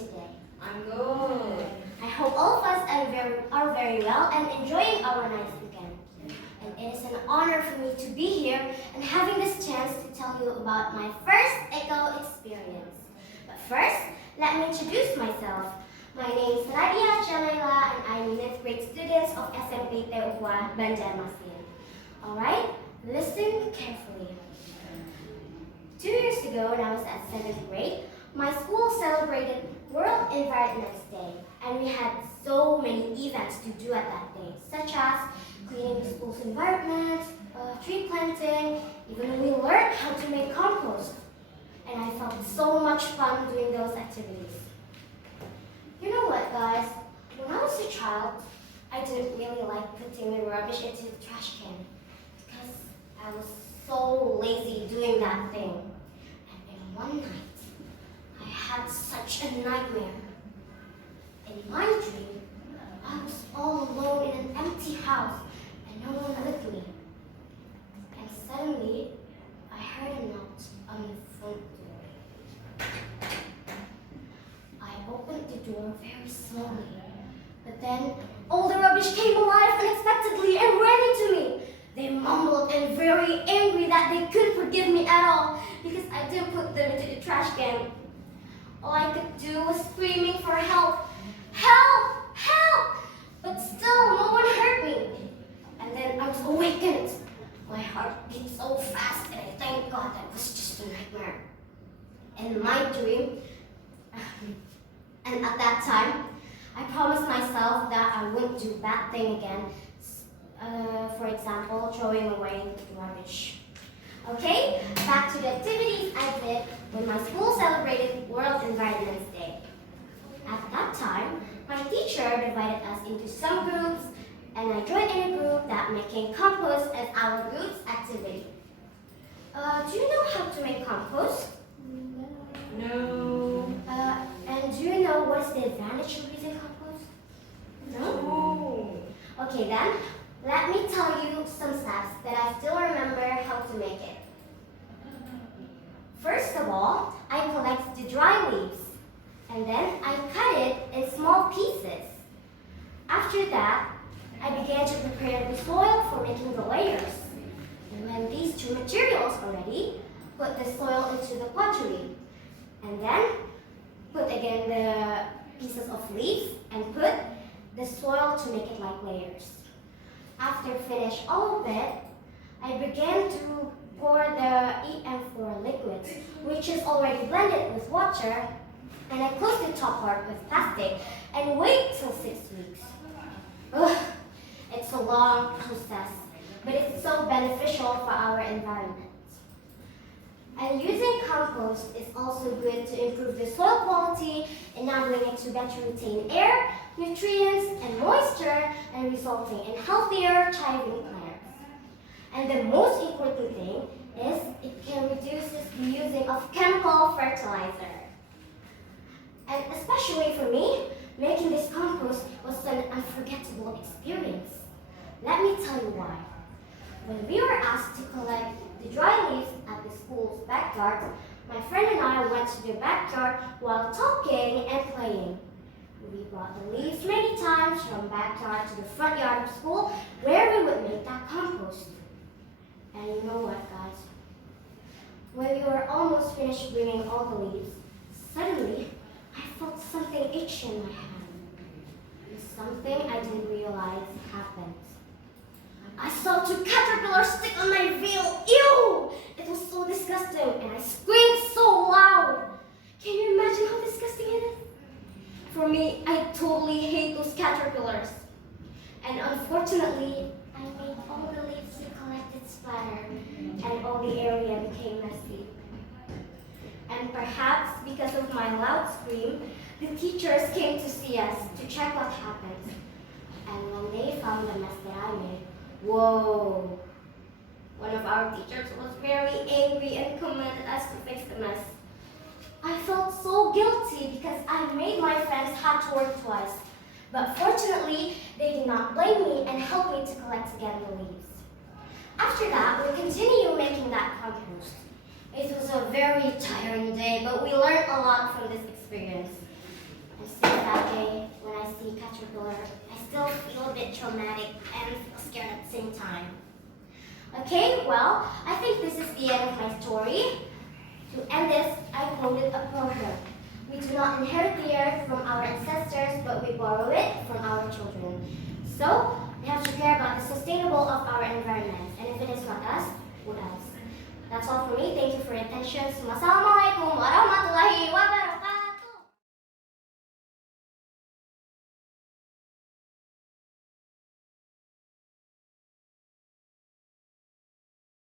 today? I'm good. I hope all of us are very well and enjoying our nice weekend. And it is an honor for me to be here and having this chance to tell you about my first eco experience. But first, let me introduce myself. My name is Nayla and I'm 9th grade student of SMP Banjarmasin. Alright, listen carefully. 2 years ago, when I was at 7th grade, my school celebrated World Environment Day, and we had so many events to do at that day, such as cleaning the school's environment, tree planting, even we learned how to make compost. And I felt so much fun doing those activities. You know what, guys? When I was a child, I didn't really like putting the rubbish into the trash can because I was so lazy doing that thing. And then one night, I had such a nightmare. In my dream, I was all alone in an empty house and no one with me. And suddenly, I heard a knock on the front door. I opened the door very slowly, but then all the rubbish came alive unexpectedly and ran into me. They mumbled and very angry that they couldn't forgive me at all because I didn't put them into the trash can. All I could do was screaming for help. Help! Help! But still, no one heard me. And then I was awakened. My heart beat so fast and I thank God that was just a nightmare. In my dream, and at that time, I promised myself that I wouldn't do bad thing again. For example, throwing away the rubbish. Okay, back to the activities I did when my school celebrated World Environment Day. At that time, my teacher divided us into some groups, and I joined in a group that making compost as our group's activity. Do you know how to make compost? No. And do you know what is the advantage of using compost? No? Okay then, let me tell you some steps that I still remember how to make it. First of all, I collect the dry leaves, and then I cut it in small pieces. After that, I began to prepare the soil for making the layers. And when these two materials are ready, put the soil into the pottery. And then, put again the pieces of leaves and put the soil to make it like layers. After finish all of it, I began to pour the EM4 liquid, which is already blended with water, and I close the top part with plastic and wait till 6 weeks. Ugh, it's a long process, but it's so beneficial for our environment. And using compost is also good to improve the soil quality, enabling it to better retain air, nutrients, and moisture, and resulting in healthier, thriving plants. And the most important thing is it can reduce the using of chemical fertilizer. And especially for me, making this compost was an unforgettable experience. Let me tell you why. When we were asked to collect the dry leaves at the school's backyard, my friend and I went to the backyard while talking and playing. We brought the leaves many times from backyard to the front yard of school where we would make that compost. And you know what, guys? When we were almost finished bringing all the leaves, suddenly I felt something itch in my hand. And something I didn't realize happened. I saw 2 caterpillars stick on my veil. Ew! It was so disgusting and I screamed so loud. Can you imagine how disgusting it is? For me, I totally hate those caterpillars. And unfortunately, I made all the leaves we collected splatter and all the area became messy. And perhaps because of my loud scream, the teachers came to see us to check what happened. And when they found the mess that I made, whoa! One of our teachers was very angry and commanded us to fix the mess. I felt so guilty because I made my friends have to work twice. But fortunately, they did not blame me and helped me to collect again the leaves. After that, we continued making that compost. It was a very tiring day, but we learned a lot from this experience. since that day, when I see caterpillar, I still feel a bit traumatic and scared at the same time. Okay, well, I think this is the end of my story. To end this, I quoted a proverb. We do not inherit the earth from our ancestors, but we borrow it from our children. So, we have to care about the sustainable of our environment. And if it is not us, who else? That's all for me. Thank you for your attention. Wassalamualaikum warahmatullahi wabarakatuh.